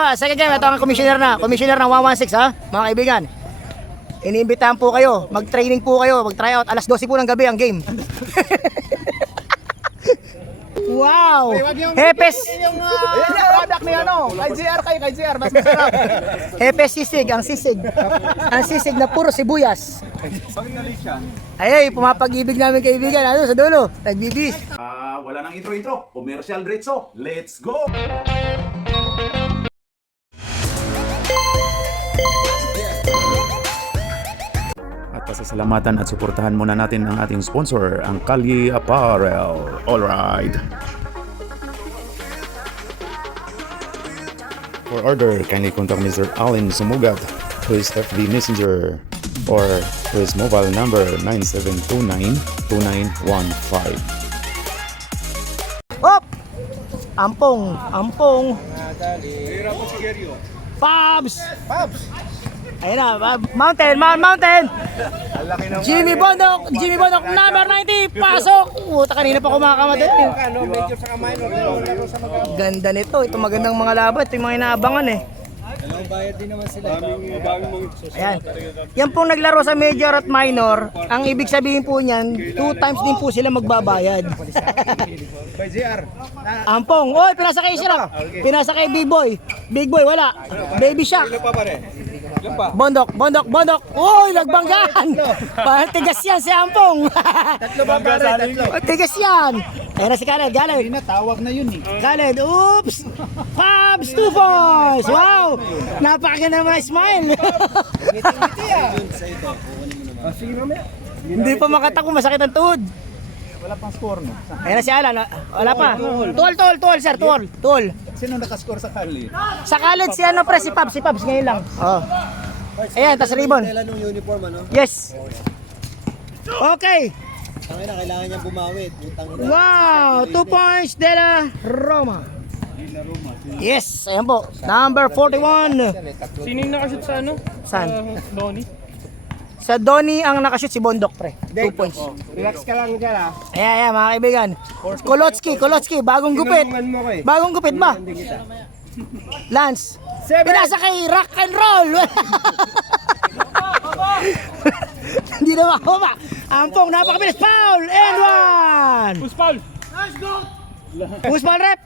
Second game, ito ang commissioner ng 116 ha, mga kaibigan. Iniimbitahan po kayo, mag-training po kayo, mag-tryout. Alas 12 po ng gabi ang game. Wow! Hepes! Yung product ni ano, kay JR, mas masarap. Hepes sisig, ang sisig. Ang sisig na puro sibuyas. Ay, pumapag-ibig namin kaibigan. Ano, sa dulo, nagbibis. Wala nang intro. Commercial diretso. Let's go! At pasasalamatan at suportahan muna natin ang ating sponsor, ang Kalye Apparel. Alright. For order, kindly contact Mr. Allen Sumugat, who is FB Messenger, or his mobile number 9729-2915. Hop! Ampong! Pabs! Ayun na, mountain! Jimmy Bondok number 90, pasok! Puta, kanina pa kumakamadot. Ganda nito, ito magandang mga laban, ito yung mga inaabangan eh. Bayad din naman sila. Ayan. Yan pong naglaro sa major at minor, ang ibig sabihin po niyan, 2 times din po sila magbabayad. By JR. Ampong, oy, pinasakay sila. Pinasakay Big Boy. Big Boy, wala. Baby Shark. Bondok. Uy, nagbanggaan. Parang tigas yan si Ampong. Tatlo ba pare? Tatlo. Tigas yan. Ayan na si Khaled. Tawag na yun eh. Khaled, oops. Pabs, 2 points. Wow. Napakaganda naman ang smile. Ngiti-ngiti ah. Sige mamaya. Hindi pa makatako, masakit ang tuhod. Wala pang score no. Ayan na si Alan. Wala pa. Tuol, sir. Tuol. Sino nakascore sa Kali? Sa Khaled, si ano pre, si Pabs ngayon lang. Oh. Ayan, tas ribbon. Nung uniform ano? Yes. Okay. Kailangan niyang bumawi. Wow, 2 points de la Roma. Yes, ayan po. Number 41. Sino yung nakashoot sa ano? Saan? Donnie? Sa Donnie ang nakashoot si Bondok pre. 2 points. Relax ka lang dyan ah. Ayan, mga kaibigan. Kolotsky, bagong gupit. Bagong gupit ba? Lance. Pinasa kay rock and roll. Hindi na makababa. Ampong, napakabilis. Foul and 1. Who's foul? Who's foul rep?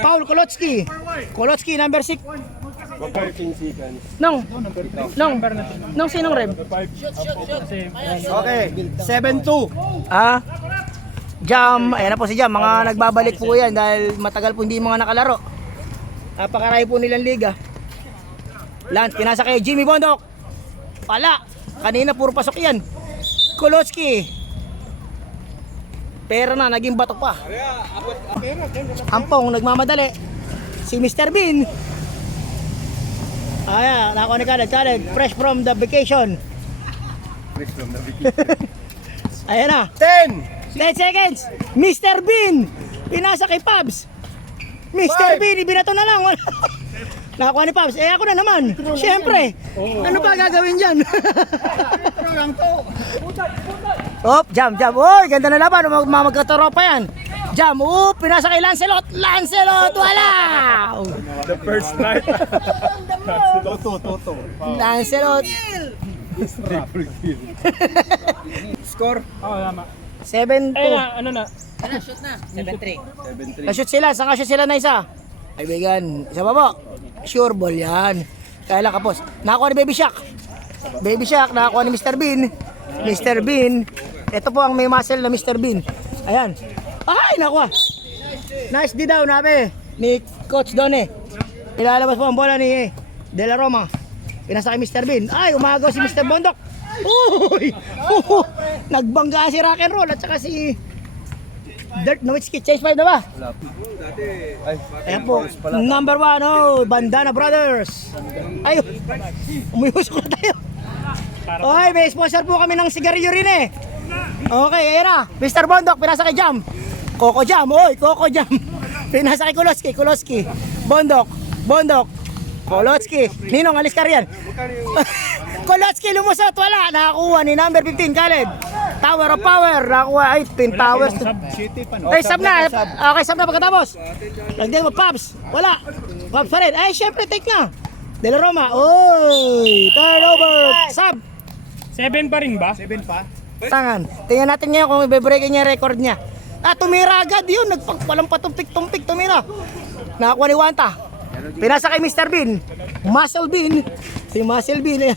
Paul Kolotsky, number 6. Nong sinong rep? Okay, 7-2. Jam, ayan na po si Jam. Mga nagbabalik po yan dahil matagal po hindi mga nakalaro. Napakaray po nilang liga. Lance, pinasa kay Jimmy Bondok. Pala, kanina puro pasok yan. Kolotsky. Pero na, naging batok pa. Ampong, nagmamadali. Si Mr. Bean. Ayan, nakuha ni Khaled. Fresh from the vacation. Ayan na. 10 seconds. Mr. Bean. Pinasa kay Pabs. Mr. Bean, ibinato na lang. Nakakuha ni Pabs. Ako na naman. Siyempre. Ano pa gagawin dyan? Jam. Uy, ganda na laban. Magkataro pa yan. Jam. Pinasa kay Lancelot. Wala. The first night. Toto. Lancelot. Score? Oo, tama. 7-2. Ano na? 7-3. Na-shoot sila. Saan ka-shoot sila na isa? Kaibigan. Isa pa po. Sure ball yan. Kaya lang kapos. Nakakuha ni Baby Shark. Nakakuha ni Mr. Bean. Ito po ang may muscle na Mr. Bean. Ayan. Ay, nakuha. Nice D down, nabe. Ni Coach Donnie. Ilalabas po ang bola ni De La Roma. Pinasa kay Mr. Bean. Ay, umagaw si Mr. Bondok. Uy! Nagbangga si Rock and Roll at saka si Dirt Nowitzki. Change 5 na ba? Ayan po. Number 1, Bandana Brothers. Ayun. Umuyusok na tayo. Okay, may sponsor po kami ng sigarilyo rin eh. Okay, ayan na. Mr. Bondok, pinasa kay Jam. Coco Jam. Pinasa kay Kolotsky. Bondok. Kolotsky. Ninong, alis ka riyan. Kolotsky lumusot, wala. Nakakuha ni number 15, Khaled. Tower of Power. Nakuha ay Twin Towers. City pa, no? Ay, sub na. Okay, sub na pagkatapos. Lagyan mo, Pops. Wala. Pops pa rin. Ay, syempre, take na. De La Roma. Oy! Turnover. Sub. 7 pa rin ba? 7 pa. Tangan. Tingnan natin ngayon kung i-break niya yung record niya. Tumira agad yun. Walang patumpik-tumpik, tumira. Nakakuha ni Wanta. Pinasa kay Mr. Bean. Muscle Bean. Si Muscle Bean. Ayan.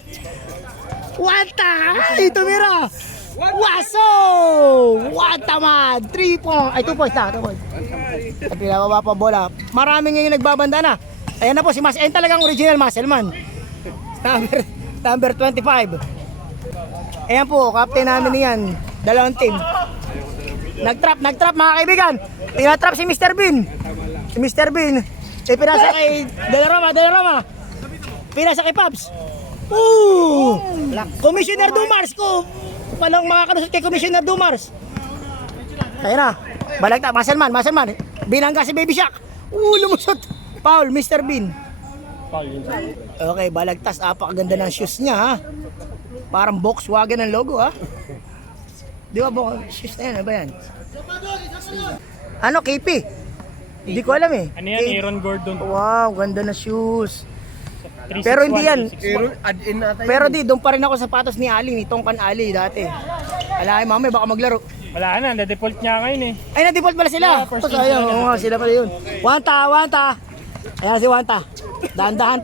Wanta! Ay, tumira! Waso! Wanta man! 3 points. Ay, 2 points na. 2 points. At pinababa pa bola. Marami ngayon nagbabanda na. Ayan na po si Mas. Ayan talagang original muscle man. Number 25. Ayan po, captain namin niyan. Dalawang team. Nag-trap mga kaibigan. Tinatrap si Mr. Bean. Si Mr. Bean. Pinasa kay De La Roma. Pinasa kay Pops. Commissioner Dumars ko. Walang makakalusot kay Commissioner Dumars. Ayan na. Balagta. Maselman. Binangga si Baby Shark. Lumusot. Foul, Mr. Bean. Okay, balagtas. Apakaganda ng shoes niya, ha. Parang Volkswagen ang logo, ha. Di ba, shoes na yan, ano ba yan? Ano, KP? Hindi ko alam eh. Ano yan, Aaron Gordon? Wow, ganda na shoes. Pero hindi yan. Add-in natin. Pero doon pa rin ako sa sapatos ni Ali, ni Tongkan Ali dati. Alay, mamay, baka maglaro. Wala na, na-default niya ngayon eh. Ay, na-default pala sila. Yeah, first Ayun, oo nga, sila pala yun. Wanta. Ayan si Wanta. Dahan-dahan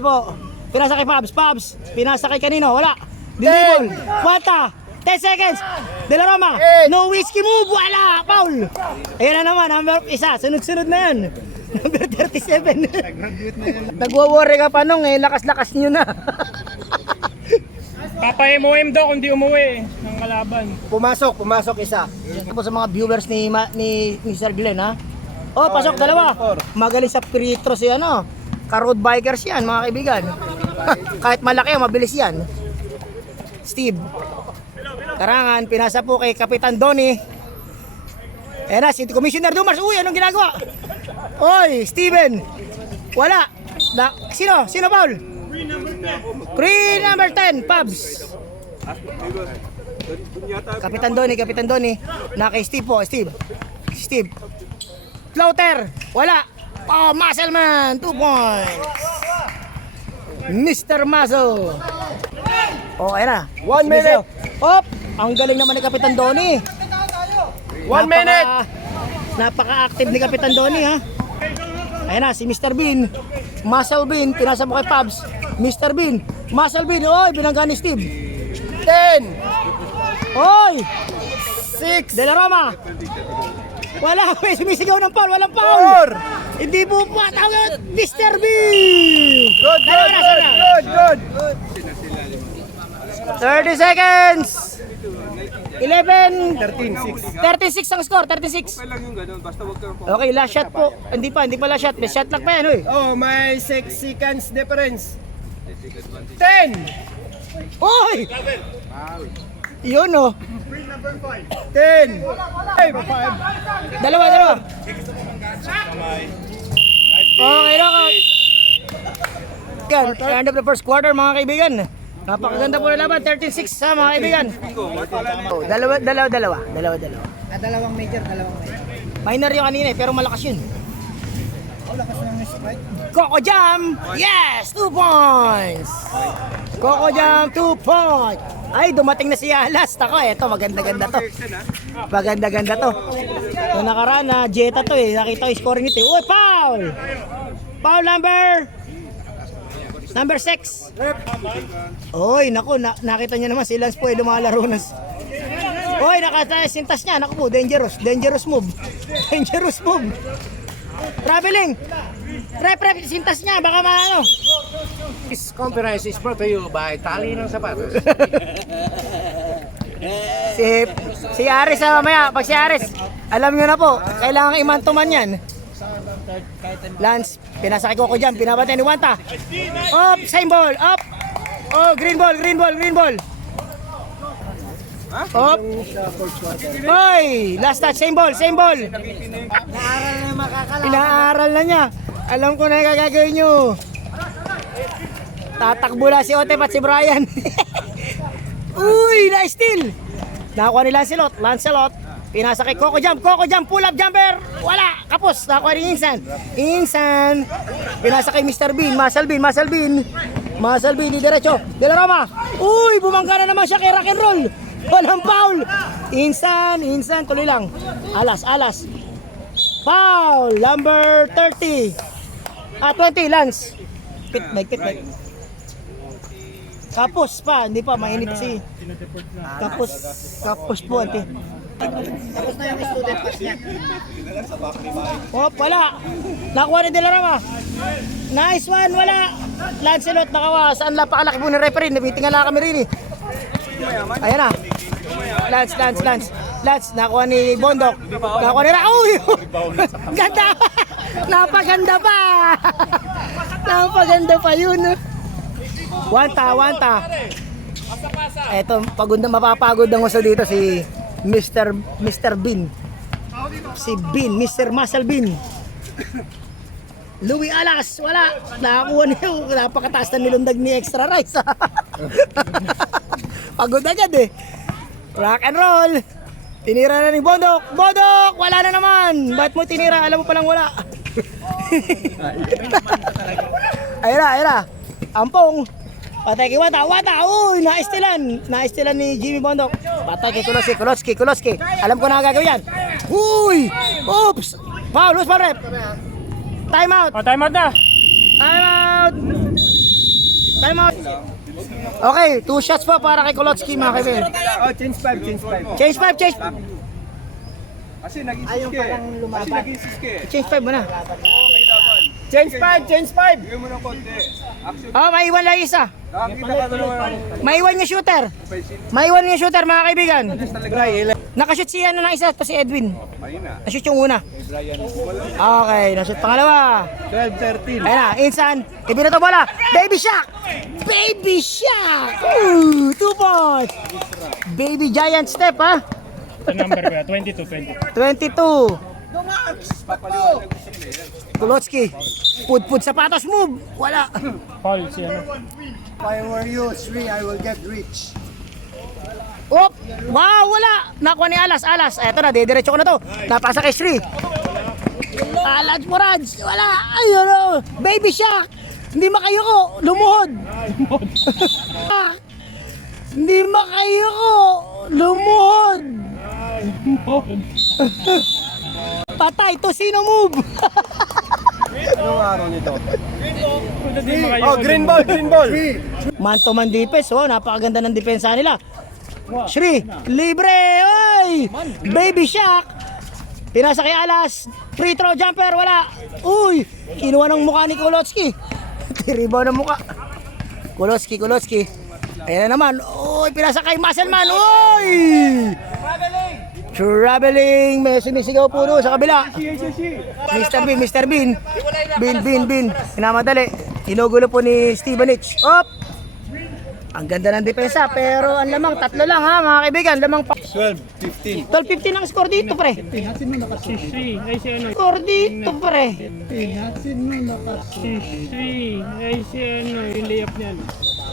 po. Pinasa kay Pabs. Pinasa kay kanino, wala. Dinibol. Wanta. 10 seconds. De La Roma. No whiskey move. Wala. Foul. Ayan na naman. Number 1. Sunod-sunod na yan. Number 37. Nagwa-worry ka pa nung eh. Lakas-lakas nyo na. Papa-MOM daw kung di umuwi ng kalaban. Pumasok isa. Ito po sa mga viewers ni Sir Glenn, ha. Oh, pasok dalawa. Magaling sa free throw si ano. Ka-road bikers yan, mga kaibigan. Kahit malaki, mabilis yan. Steve. Karangan, pinasa po kay Kapitan Donnie. Ayan na, si Commissioner Dumars. Uy, anong ginagawa? Oy, Steven. Wala. Sino foul? Green number 10, Pabs. Kapitan Donnie. Na kay Steve po, Steve. Floater. Wala. Oh, Muscleman. 2 points. Mr. Muscle. Oh, ayan na. 1 minute. Hop. Ang galing naman ni Kapitan Donnie. 1 minute. Napaka-active ni Kapitan Donnie, ha. Ayan na, si Mr. Bean. Muscle Bean. Pinasa mo kay Pabs. Mr. Bean. Muscle Bean. Oy, binangga ni Steve. 10. Oy. 6. De La Roma. Wala, may sumisigaw ng foul. Walang foul. 4. Hindi po patawag. Mr. Bean. Good. 30 seconds. 11. 13-6. 36 ang score. 36. Okay, last shot po. Hindi pa last shot. May shot lang pa yan, oy. Oh, may 6 seconds difference. 10. Oy! Yun, oh. 10. Dalawa. Okay, knockout. End of the first quarter, mga kaibigan. Napakaganda po na laban. 13-6 sa mga kaibigan. Dalawa. Dalawang major. Minor yung kanina eh, pero malakas yun. Coco Jam! Yes! 2 points! Coco Jam, 2 points! Ay, dumating na si Alas. Ako, eto, maganda-ganda to. Maganda-ganda to. Yung nakaraan na, Jetta to eh. Nakita ko yung scoring nito. Uy, foul! Foul number 6. Oy, naku, nakita niya naman si Lance po ay lumalaro na. Oy, nakasintas niya. Naku po, dangerous move. Traveling. Prep, sintas niya. Baka maano. This conference is brought to you by Tali ng Sapatos. Si Aris mamaya. Pag si Aris, alam nyo na po, kailangan imantuman yan. Lance, pinasa kay Coco Jam, pinabantay ni Wanta. Up, same ball, up. Oh, green ball. Up. Hoy, last touch, same ball. Inaaral na niya. Alam ko na yung gagawin nyo. Tatakbo na si Otep at si Brian. Uy, na-steal. Nakakuha ni Lancelot. Lancelot. Pinasa kay Coco Jump. Coco Jump. Pull up jumper. Wala. Kapos. Nakakuha ni Insan. Insan. Pinasa kay Mr. Bean. Muscle Bean. Muscle Bean. Muscle Bean. Di diretso. De La Roma. Uy, bumangga na naman siya kay Rock and Roll. Walang foul. Insan. Insan. Tuloy lang. Alas. Alas. Foul. Number 30. 20. Lance. Pit. Kapos pa, hindi pa, mainit si. Kapos po, ate. Tapos na yung student pass niya. Oh, wala. Nakuha ni De La Roma. Nice one, wala. Lancelot, nakawa. Saan napakalaki po ng referee? Nabitingala kami rin eh. Ayan na. Lance, nakuha ni Bondok. Nakuha ni Uy! Ganda! Napaganda pa! Napaganda pa yun. Wanta. Eto, mapapagod ang uso dito si Mr. Bean. Si Bean, Mr. Muscle Bean. Louis Alas, wala. Nakakuha niya, napakataas na nilundag ni Extra Rice. Pagod agad eh. Rock and roll. Tinira na ni Bondok. Bondok, wala na naman. Ba't mo tinira? Alam mo palang wala. Ayun na. Ampong. Patay kay Wata. Uy, naistilan ni Jimmy Bondok. Patay kay Kuloski. Alam ko na gagawin yan. Uy! Oops! Foul, loose rep. Time out. Oh, time out na. Time out. Okay, 2 shots pa para kay Kuloski, mga kaibigan. Oh, change 5. Change 5. Kasi naging Ayaw siske. palang lumaban. Change 5 mo na. Change 5. Bigyan mo ng konti. Action. Oh, maiwan lang isa. Nakakita ka naman. Maiwan yung shooter. Mga kaibigan. Nakashoot si ano ng isa, to si Edwin. Ayun na. Nashoot yung una. Okay, nashoot pangalawa. 12-13. Ayun na, Insan. Ibinato bola. Baby Shark. Ooh, 2 points. Baby giant step, ha? Ito number ko yan, 22. 22. Kulotsky. Pud sapatos move. Wala. Foul si ano. If I were you, Sri, I will get rich. Op! Wow, wala. Nakuha ni Alas. Eto na, didiretso ko na to. Napasa kay Sri. Alas Moraj. Wala. Ayun o. Baby Shark. Hindi makayuko. Lumuhod. Hindi makayuko. Lumuhod. Patay. Tosino move. Anong araw nito? Oh, Green ball. Man to man defense. Oh, napakaganda ng depensa nila. Shri, libre. Oy! Baby Shark. Pinasa kay Alas. Free throw jumper, wala. Uy, kinuha ng mukha ni Kulotsky. Tiribaw ng mukha. Kulotsky. Ayan na naman. Uy, pinasa kay Muscleman. Uy! Traveling. May sumisigaw po doon sa kabila. Mr. Bean. Bean. Inamadali. Inugulo po ni Stevenage. Op! Ang ganda ng depensa, pero ang lamang, 3 lang ha, mga kaibigan. Lamang pa. 12-15. 12-15 ang score dito, pre. Si Sri, ay si ano. Score dito, pre. Si Sri, ay si ano, yung layup niya.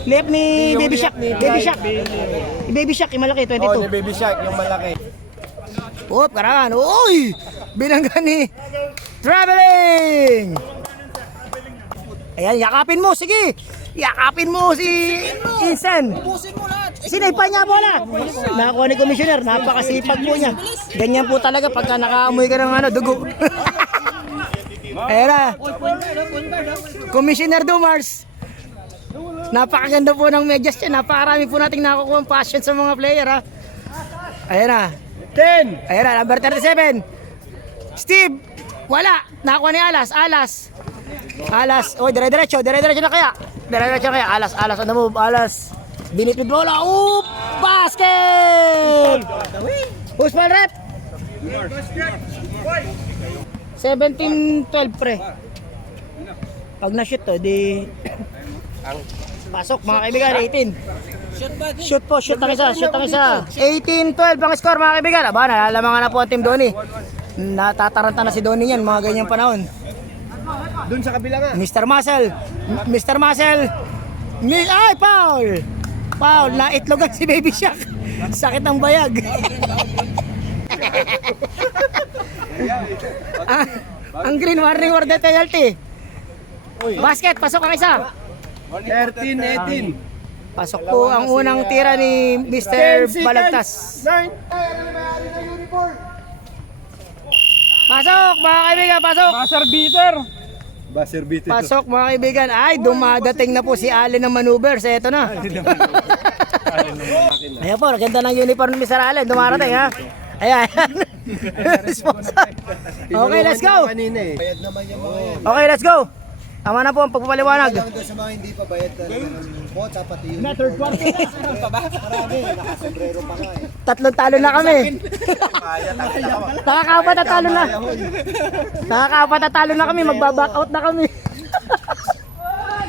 Left ni Baby Shark. Baby Shark, yung malaki, 22. Oh, ni Baby Shark, yung malaki. Op, karangan. Uy! Binangga ni Traveling! Ayan, yakapin mo, sige! Yakapin mo si Insan. Sinaypa niya bola. Nakakuha ni Commissioner, napakasipag po niya. Ganyan po talaga pagka nakaamoy ka ng dugo. Ayan na. Commissioner Dumars. Napakaganda po ng medyas niya. Napakarami po nating nakukuha ang passion sa mga player, ha. Ayan na. 10. Ayan na, number 37. Steve. Wala. Nakakuha ni Alas. Oy, dire-diretso na kaya. Alas on the move. Alas. Binit with bola. Oop! Basket! Who's ball rep? 17-12 pre. Pag na-shoot to, di... Pasok mga kaibigan, 18. Shoot ang isa. 18-12 ang score mga kaibigan. Aba, nalalamangan na po ang team Donnie. Natataranta na si Donnie niyan, mga ganyang panahon. Doon sa kabila nga. Mr. Muscle. Ay, foul! Foul, naitlogan si Baby Shark. Sakit ng bayag. Ang green warning or death penalty. Basket, pasok ang isa. 13-18. Pasok po ang unang tira ni Mr. Balagtas. 9. Pasok mga kaibigan, pasok. Buzzer beater. Buzzer beater. Pasok mga kaibigan. Ay, dumadating na po si Allen ng maneuvers. Eto na. Ayan po, ganda ng uniform ni Mr. Allen. Dumarating ha. Ayan. Okay, let's go. Kanina eh. Bayad naman yung mga yan. Okay, let's go. Tama na po ang pagpapaliwanag. Lang doon sa mga hindi pa bayad talaga ng kotsa, pati yun. Third quarter. Marami, nakasombrero pa nga eh. Tatlong talo na kami. Nakakaapat na talo na. Nakakaapat na talo na kami. Magbaback out na kami.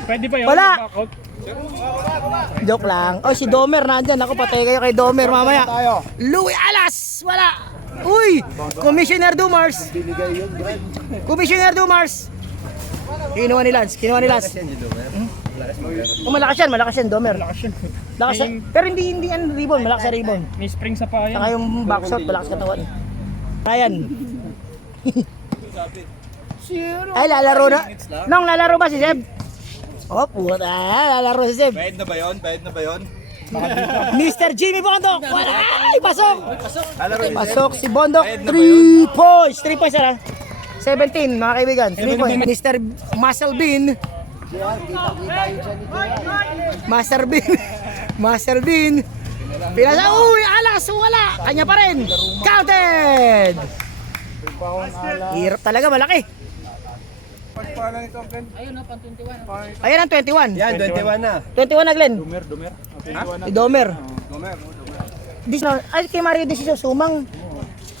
Pwede pa yun? Wala. Back out. Joke lang. Oh, si Domer nandyan. Ako, patay kayo kay Domer mamaya. Louie Alas! Wala! Uy! Commissioner Dumars! Commissioner Dumars! Kinuha ni Lance. Kinuha ni Lance. Oh, malakas yan, Domer. Malakas yan. Pero hindi ang ribbon, malakas sa ribbon. May spring sa paa yan. Saka yung backshot, malakas katawan. Ryan. Ay, lalaro na. Nong, lalaro ba si Seb? Oh, puta. Lalaro si Seb. Bayad na ba yun? Bayad na ba yun? Mr. Jimmy Bondok. Wala. Ay, pasok. Alaro yun. Pasok si Bondok. 3 points. 3 points na. 17, mga kaibigan. 3 points. Mr. Muscle Bean. Master Bean. Master Bean. Pinasa. Uy, alas. Wala. Kanya pa rin. Counted. Hirap talaga. Malaki. Ayan ang 21. Yan, 21 na. 21 na, Glenn. Si Domer. Ay, kay Mario din siya sumang.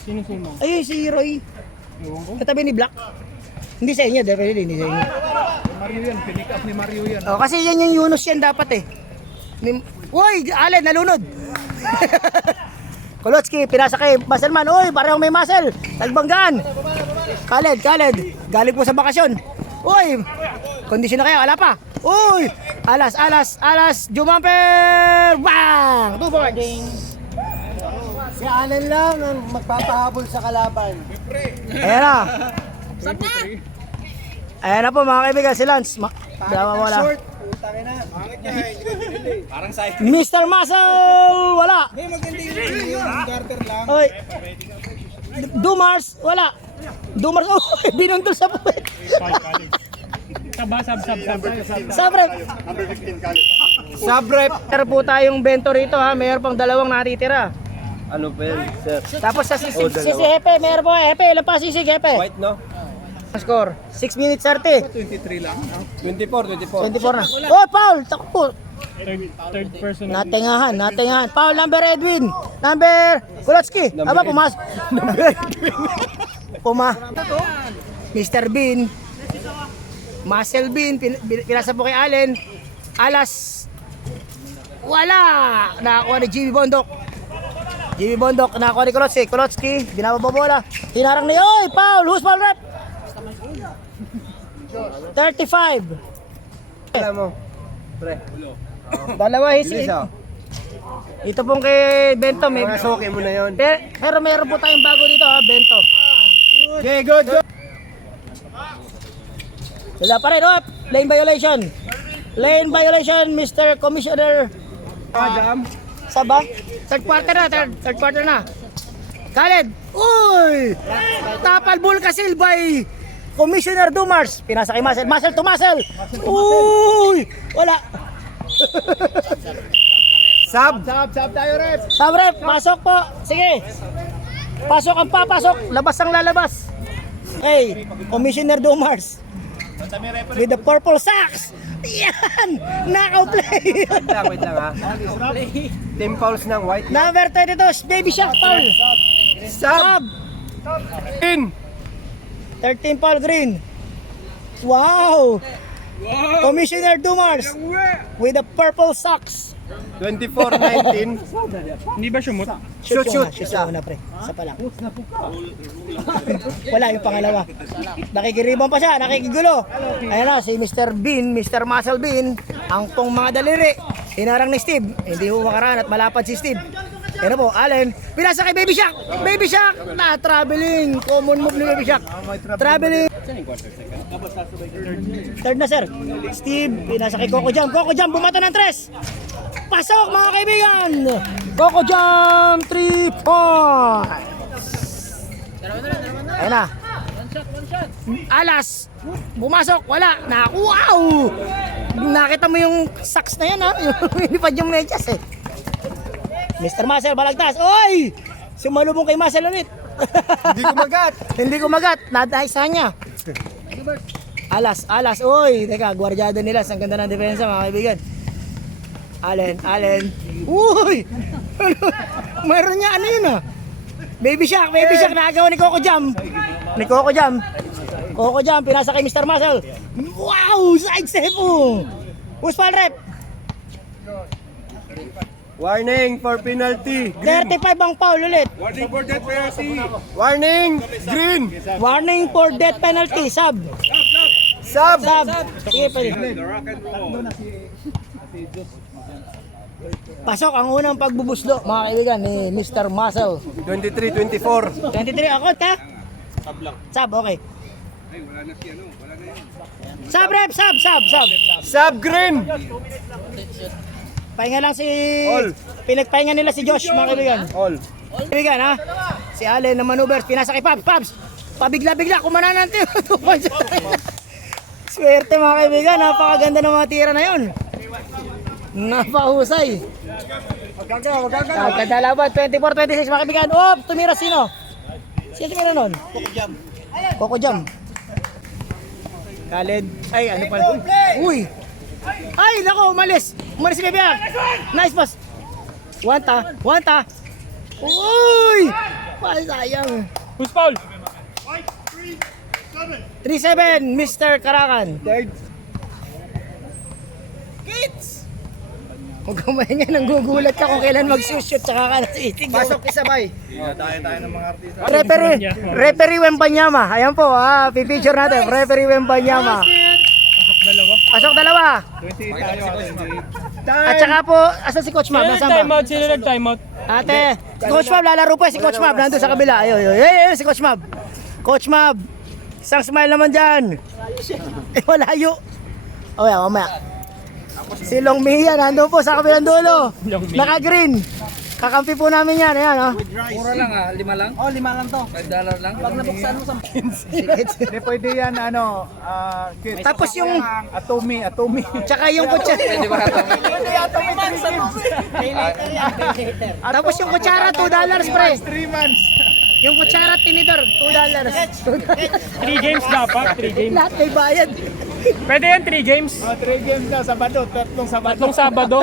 Sino sino? Ayun, si Roy. Katabi ni Black. Hindi sa inyo, definitely hindi sa inyo. Mario yan. Pinick up ni Mario yan. Oh, kasi yan yung Yunus yan dapat eh. Uy, Allen, nalunod. Kolotski, pinasa kay Muscleman. Uy, parang may muscle. Nagbanggaan. Khaled. Galing po sa bakasyon. Uy, kondisyon na kayo, wala pa. Uy, alas. Jumamper. Bang! 2 points. Si Allen lang ang magpapahabol sa kalaban. Ayan na. Ayan na po mga kaibigan, si Lance. Wala. Short, utangin na. Mr. Muscle, wala. Oy. Dumars, wala. Dumars, oh, binundol sa puwet. Sab. Sabre. Subrep. Meron po tayong bento rito ha, mayroon pang dalawang natitira. Ano pa yun, sir? Tapos sa sisi Hepe, meron po Hepe, ilan pa sisig Hepe? White, no? Score, 6 minutes 30. 24. 24 na. Oh, Paul, takbo. Third person. Natingahan. Paul, number Edwin. Number Kulotski. Aba, pumas. Number Edwin. Mr. Bean. Muscle Bean. Pinasa po kay Allen. Alas. Wala. Nakakuha ni Jimmy Bondok. Nakakuha ni Kulotski. Binababola. Hinarang ni, oy, Paul. Who's foul rep? 35. Alam mo, pre. Dalawa hisi. Ito pong kay Bento may Masukin mo na yun. pero meron po tayong bago dito ha, Bento. Okay, good. Sila pa rin, oh, lane violation, Mr. Commissioner. Jam. Saba? Third quarter na. Khaled. Uy! Tapal ball kasil by Commissioner Dumars. Pinasa kay Muscle to Muscle. Uy! Wala. Sub tayo, rep. Sabrep, pasok po. Sige. Pasok ang papasok. Labas ang lalabas. Hey, Commissioner Dumars. With the purple socks. Yan! Knockout play. Wait lang ha. Team fouls ng white. Number 22, Baby Shark Paul. Sub. In. 13 Paul Green. Wow. Commissioner Dumars with the purple socks. 24-19. Hindi ba shumot? Shoot. Isa una pre. Isa pa lang. Wala yung pangalawa. Nakikiribon pa siya, nakikigulo. Ayan na si Mr. Bean, Mr. Muscle Bean, ang pong mga daliri. Hinarang ni Steve. Hindi mo makaraan at malapad si Steve. Ano po, Allen. Pinasa kay Baby Shark. Baby Shark na traveling. Common move ni Baby Shark. Traveling. Third na sir. Steve, pinasa kay Coco Jam. Coco Jam, bumato ng 3. Pasok mga kaibigan. Coco Jam, 3 points. Ayan na. Alas. Bumasok, wala. Wow! Nakita mo yung socks na yan ha. Yung inipad yung medyas eh. Mr. Marcel balagtas. Oy! Sumalubong kay Marcel ulit. Hindi kumagat. Hindi kumagat. Nadaisa niya. Alas. Oy, teka, gwardyado nila. Ang ganda ng depensa mga kaibigan. Allen. Uy! Mayroon niya, ano yun ah? Baby Shark, nakagawa ni Coco Jam. Coco Jam, pinasa kay Mr. Marcel. Wow! Side step oh! Who's foul rep? Warning for penalty. 35 ang foul ulit. Warning for death penalty. Warning, green. Warning for death penalty. Sub. Sub. Sige, pwede. Pasok ang unang pagbubuslo, mga kaibigan, ni Mr. Marcel. 23-24. 23, ako ka? Sub, okay. Sub, rep, sub. Sub green. Pahinga lang si... All. Pinagpahinga nila si Josh, mga kaibigan. All. Kaibigan, ha? Si Allen na maneuvers, pinasa kay Pabs. Pabigla-bigla, kumana natin. Swerte, mga kaibigan. Napakaganda ng mga tira na yun. Napahusay. Magkadalaban, 24-26, mga kaibigan. Oh, tumira sino? Sino tumira nun? Coco Jam. Khaled. Ay, ano pala? Uy! Ay, nako, umalis si Bebe. Nice pass. Wanta. Uy! Sayang. Who's foul? 3-7, Mr. Karakan. Huwag kang mahinga, nanggugulat ka kung kailan mag-shoot tsaka ka nasitig. Pasok isabay. Referee Wembanyama. Ayan po, pipicture natin. Referee Wembanyama. Pasok dalawa. At saka po, asan si Coach Mab? Nasaan ba? Sino nag-timeout? Ate, si Coach Mab, lalaro po si Coach Mab. Nandun sa kabila. Ayun, si Coach Mab. Coach Mab, isang smile naman dyan. Malayo. Mamaya. Si Long Mia, nandun po sa kabilang dulo. Naka-green. Kakampi po namin yan. Ayan, oh. Mura lang ah, 5 lang? Oh, 5 lang to. $5 lang? Pag nabuksan mo sa 15. Hindi pwede yan kit. Tapos yung... Atomy. Tsaka yung kutsara. Pwede ba ito? Tapos yung kutsara, $2 pre. 3 months. Yung kutsara, tinidor, $2. 3 games dapat, 3 games. Lahat may bayad. Pwede yan, 3 games. 3 games na, Sabado, 3 Sabado. Tatlong Sabado.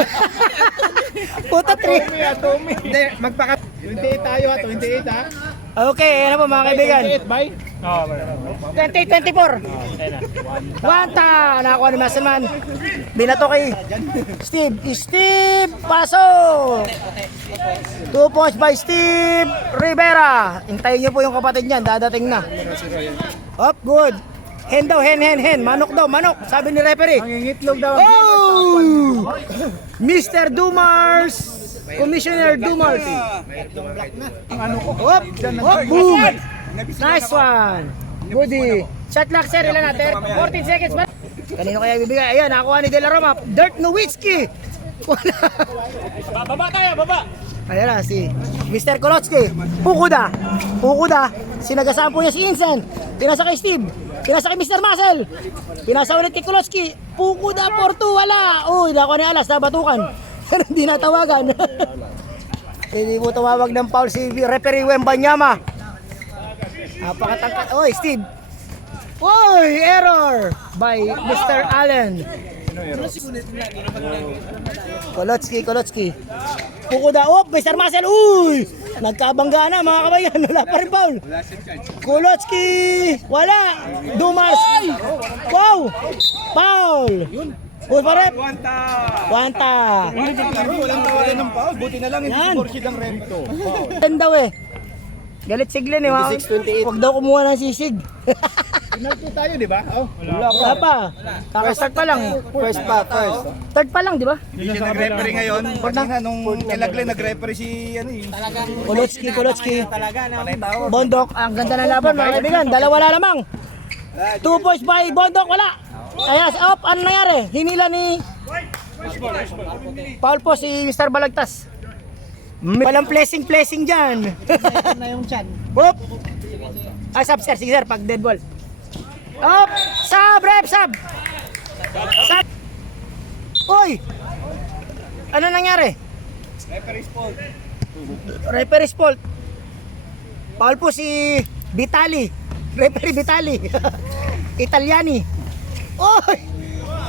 Puta, 3. Atomy. Hindi, 28 tayo 28 ha. Okay, ano po mga kaibigan? 28 bye. 20-24. Wanta, nakakuha ni Masaman. Binato kay Steve, paso. 2 points by Steve Rivera. Hintayin niyo po yung kapatid niyan, dadating na. Up, good. Hen daw, hen. Manok daw, manok. Sabi ni referee. Mangingitlog daw. Oh! Mr. Dumars. Commissioner Dumars. Hop, boom. Nice one. Goodie. Shot clock sir, ilan natin? 14 seconds ba? Kanino kaya ibibigay? Ayan, nakuha ni De La Roma. Dirk Nowitzki. Baba tayo, baba. Ayan na, si Mr. Kolotsky. Pukuda. Sinagasaan po niya si Insen. Pinasa kay Steve. Pinasa kay Mr. Marcel. Pinasa ulit kay Kolotsky. Pukuda, Porto, wala. Uy, nakuha ni Alas, nabatukan. Hindi natawagan. Hindi mo tumawag ng foul si referee Wembanyama. Napakatangkat. Oy, Steve. Oy, error by Mr. Allen. Kolotsky. Pukuda, Mr. Marcel. Uy! Nagkabangga na mga kabayan. Wala pa rin foul. Kolotsky. Wala. Dumars. Wow. Foul. Uy, pare. Wanta. Walang tawagan ng foul. Buti na lang Yan. hindi porsid ang rento. Yan daw eh. Galit si Glenn eh. 26-28. Huwag daw kumuha ng sisig. Penalty tayo, di ba? Oh. Wala pa. Kaka-start pa lang eh. First pa, first. Third pa lang, di ba? Hindi siya nag-referee ngayon. Kanina nung Kilagli nag-referee si ano eh. Kulotski. Bondok, ang ganda ng laban mga kaibigan. Dalawa na lamang. 2 points by Bondok, wala. Kaya up, ano nangyari? Hinila ni... Foul po si Mr. Balagtas. Walang blessing dyan. Na yung chan. Up! Ah, sub sir, sige sir, pag dead ball. Up! Sub, rep, sub! Sub! Uy! Ano nangyari? Referee's fault. Foul po si Vitali. Referee Vitali. Italiani. Uy!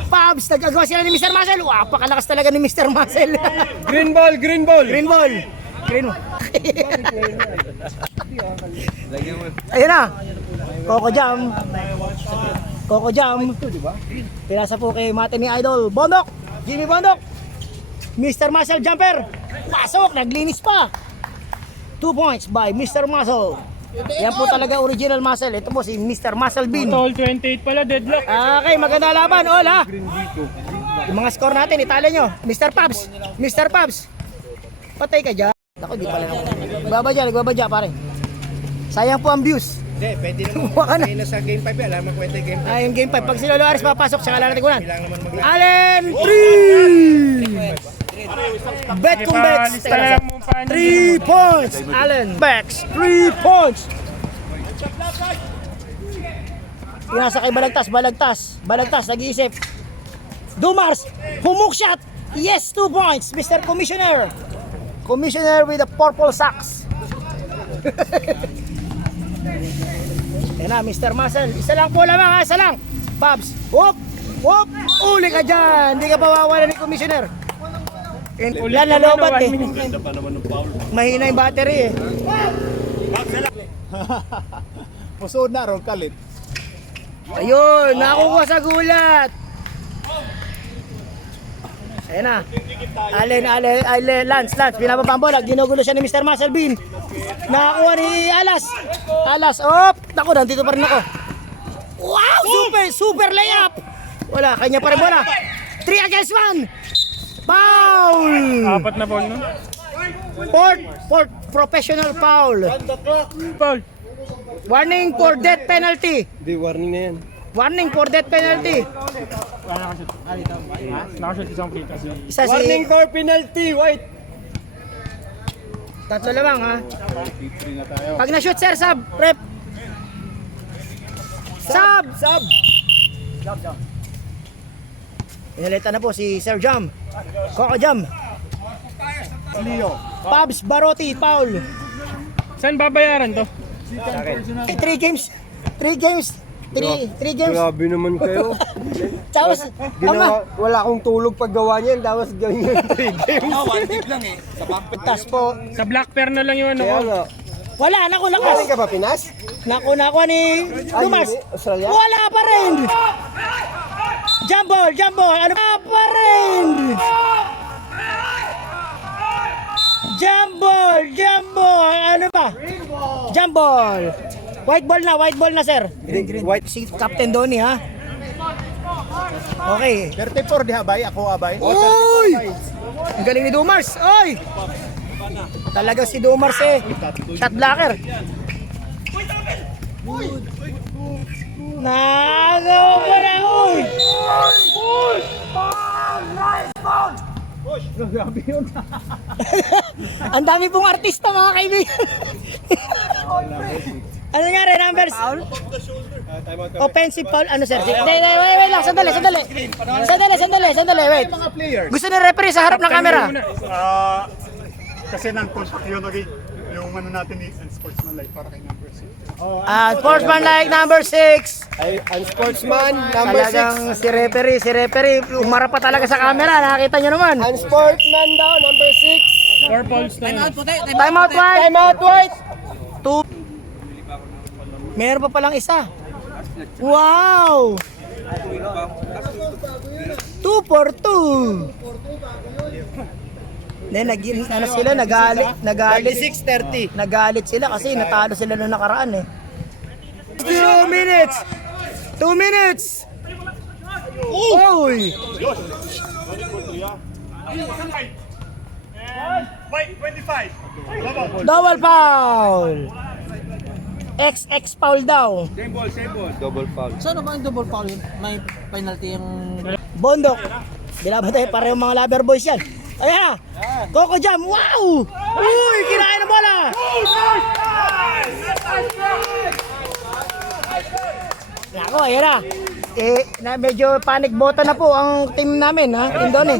Pabs, nagagawa sila ni Mr. Muscle. Wow, pakalakas talaga ni Mr. Muscle. Green ball, green ball. Green ball. Green ball. Ayun na. Coco Jam. Coco Jam. Pinasa po kay Mate ni Idol. Bondok. Jimmy Bondok. Mr. Muscle jumper. Pasok. Naglinis pa. 2 points by Mr. Muscle. Yan po talaga original Muscle. Ito po si Mr. Muscle Bean. Total 28 pala, deadlock. Okay, maganda laban. All ha. Yung mga score natin, itala nyo. Mr. Pabs. Mr. Pabs. Patay ka dyan. Ako, di pala naman. Nagbabadya, pare. Sayang po ang views. Hindi, pwede naman. Huwag ka na. Kanina sa game 5, alam mo kwenta yung game 5. Yung game 5. Pag si Lolo Aris papasok, saka lang natin kunan. Kailangan naman mag Allen, 3! Bet kung bets. Lista na lang mo pa. 3 points. Allen, backs. 3 points. Yung nasa kay Balagtas, nag-iisip. Dumars, humuk shot. Yes, 2 points. Mr. Commissioner. Commissioner with the purple socks. Yan na, Mr. Muscle. Isa lang po lamang ha, isa lang. Babs, whoop, whoop. Uli ka dyan. Hindi ka pawawala ni Commissioner. Yan na lobat eh. Mahina yung battery eh. Pusood na, roll kalit. Ayun, nakukuha sa gulat. Ayan na. Lance, pinapapang bola. Ginugulo siya ni Mr. Muscle Bean. Nakakuha ni Alas, op. Naku, nandito pa rin ako. Wow, super layup. Wala, kanya pa rin bola. 3 against 1. Foul. Apat na ball nun. Fourth professional foul. Foul. Warning for death penalty. Hindi, warning na yan. Warning for death penalty. Nakashoot isang free throw. Isa si... Warning for penalty, white. Tatlo lamang ha. Pag na-shoot sir, sub, rep. Sub! Inalita na po si Sir Jam. Coco Jam. Leo. Pabs Barotti, foul. Saan babayaran to? 3 games. 3 games. Grabe naman kayo. Tapos, Wala akong tulog paggawa niyan, tapos gawin yung 3 games. tas po. Sa black pair na lang yung ano ko. Kaya nga. Wala, Galing ka ba, Pinas? naku ni Dumas. Australia? Wala pa rin. Jumbo, ano pa rin? Jumbo, ano ba? Jumbo. White ball na sir. White. Si Captain Donny ha. Okay. 34 di habay, ako abay. Uy! Ang galing ni Dumars. Oy! Talaga si Dumars eh. Shot blocker. Nagawa pa na. Uy! Ang dami pong artista mga kaibigan. Ano nangyari, numbers? Offensive foul, ano sir? Wait lang, sandali, wait. Gusto ni referee sa harap ng camera. Kasi yun yung ano natin ni unsportsmanlike para kay number 6. Sportsman like number 6. Ay, unsportsman, number 6. Talagang si referee, umarap pa talaga sa camera, nakakita nyo naman. Unsportsman daw, number 6. 4 balls na yun. Time out white. Time out, white. 2. Meron pa palang isa. Wow! 2 for 2. Nagalit sila kasi natalo sila noong nakaraan eh. 2 minutes. 2 minutes! Uy! Wait, 25. Double foul! XX foul daw. Same ball. Double foul. So ano ba yung double foul yun? May penalty yung... Bondok. Binabatay pareho mga lover boys yan. Ayan na. Coco Jam. Wow! Uy! Kinain ng bola! Nako, ayan na. Medyo panic button na po ang team namin, ha? Indone.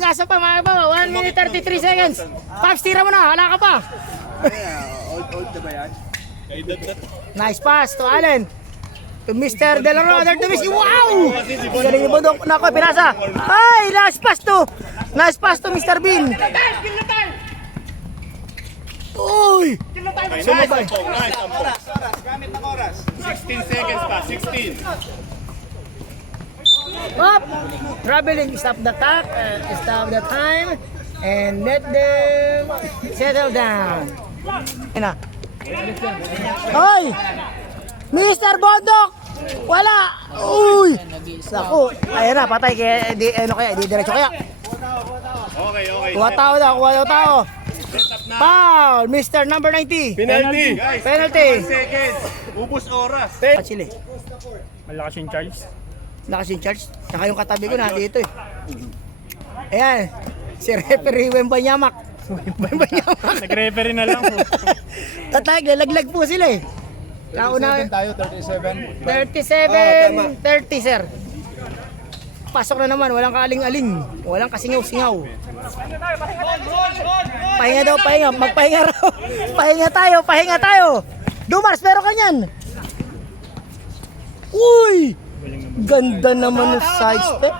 Nasa pa mga ba? 1 minute 33 seconds. Paps, tira mo na. Wala ka pa. Old na ba yan? Nice pass to Allen. To Mr. De La Rosa. To Mr. Wow! Galing yung bundok. Nako, pinasa. Ay, nice pass to. Nice pass to Mr. Bean. Uy! Sumabay. Nice, Ampong. Gamit ng oras. 16 seconds pa, 16. Up! Traveling, stop the clock, stop the time, and let them settle down. Ayan na. Hoy! Mr. Bondok! Wala! Uy! Naku! Ayan na, patay. Kaya, di diretso kaya. Okay. Kuha tao daw, kuha tao. Foul! Mr. number 90. Penalty. Guys, Penalty. 21 seconds. Ubus oras. Chile. Malakas yung Charles. Lakas yung charge. Saka yung katabi ko nandito eh. Ayan. Si referee Wembanyamak. Wembanyamak. Nag-referee na lang po. Tatag, lalaglag po sila eh. Kauna, Tayo, 37. 37, 30 sir. Pasok na naman, walang kaaling-aling. Walang kasingaw-singaw. Pahinga daw, pahinga. Magpahinga raw. Pahinga tayo. Dumars, pero kanyan. Uy! Ganda naman ng side step.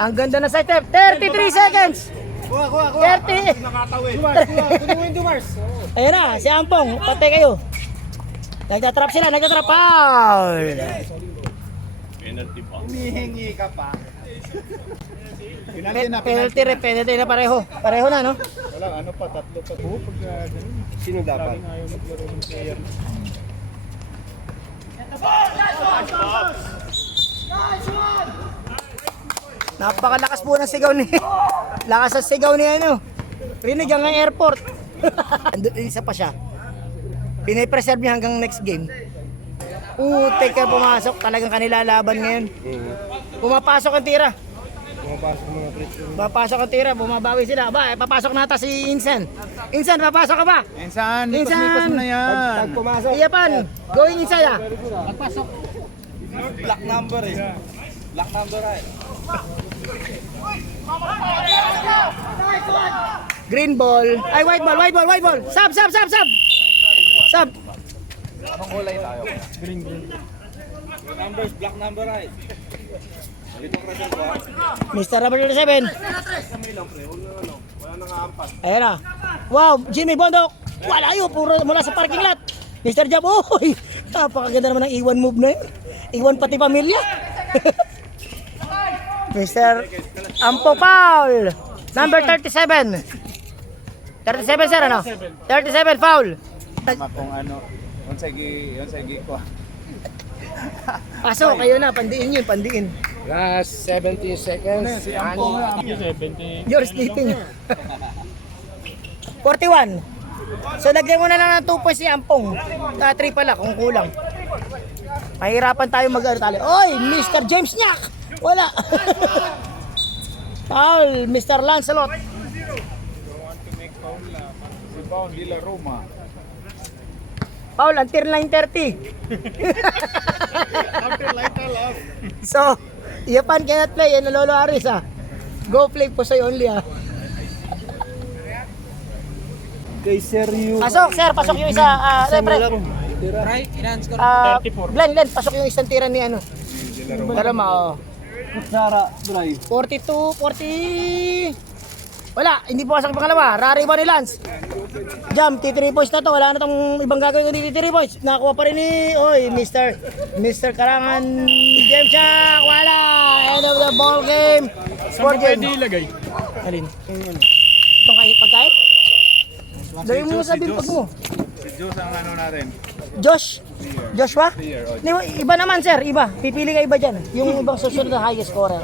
Ang ganda ng side step. 33 seconds. 30. Ayan na, si Ampong. Patay kayo. Nagtatrap sila, foul. Humihingi ka pa. Penalty na pareho. Pareho na, no? Wala, ano pa, tatlo pa. Sino dapat? Napakalakas po ng sigaw ni lakas ng sigaw ni ano. Rinig hanggang airport. Isa pa siya. Pinipreserve niya hanggang next game. Take ka pumasok. Talagang kanila laban ngayon. Pumapasok ang tira. Papasok ang tira. Bumabawi sila. Papasok nata si Insan. Insan, papasok ka ba? Insan, Insan! mo na yan. Iyapan. Going inside ah. Black number eh. Black number eh. Green ball. Ay, white ball. Sub. Sub. Anong kulay tayo? Green. Numbers, black number right. Dito ka rin ba? Mr. Number 7. Ayan na. Wow, Jimmy Bondok. Wala yun, puro mula sa parking lot. Mr. Jab, uy. Napakaganda naman ng iwan move na yun. Iwan pati pamilya. Mr. Ampo foul. Number 37. 37 sir, ano? 37 foul. Kung ano, yun sa ko. Pasok, kayo na, pandiin. Last 70 seconds. Si Ampong. 70. You're sleeping. 41. So lagyan mo na lang ng 2 points si Ampong. 3 pala kung kulang. Mahirapan tayo mag-ano. Oy, Mr. James Nyak! Wala. Foul, Mr. Lancelot. Foul, until 9:30. So, Iapan cannot play. Yan, Lolo Aris ah. Go play po sa'yo only ah. Kay Sergio. Pasok, sir. Pasok yung isa. Right, enhance ko. Glenn, pasok yung isang tira ni ano. Darama, oh. Kutsara, drive. 42, 40. Wala, hindi po pasok yung pangalawa. Rari ba ni Lance? Jam, 3 points na to. Wala na tong ibang gagawin kundi 3 points. Nakakuha pa rin ni, Mr. Karangan Jemchak. Wala. End of the ball game. Saan ba pwede ilagay? Alin? Itong pagkain? Dali mo sabihin pag mo. Diyos ang ano natin. Josh? Joshua? Iba naman sir, iba. Pipili ka iba dyan. Yung ibang susunod na highest scorer.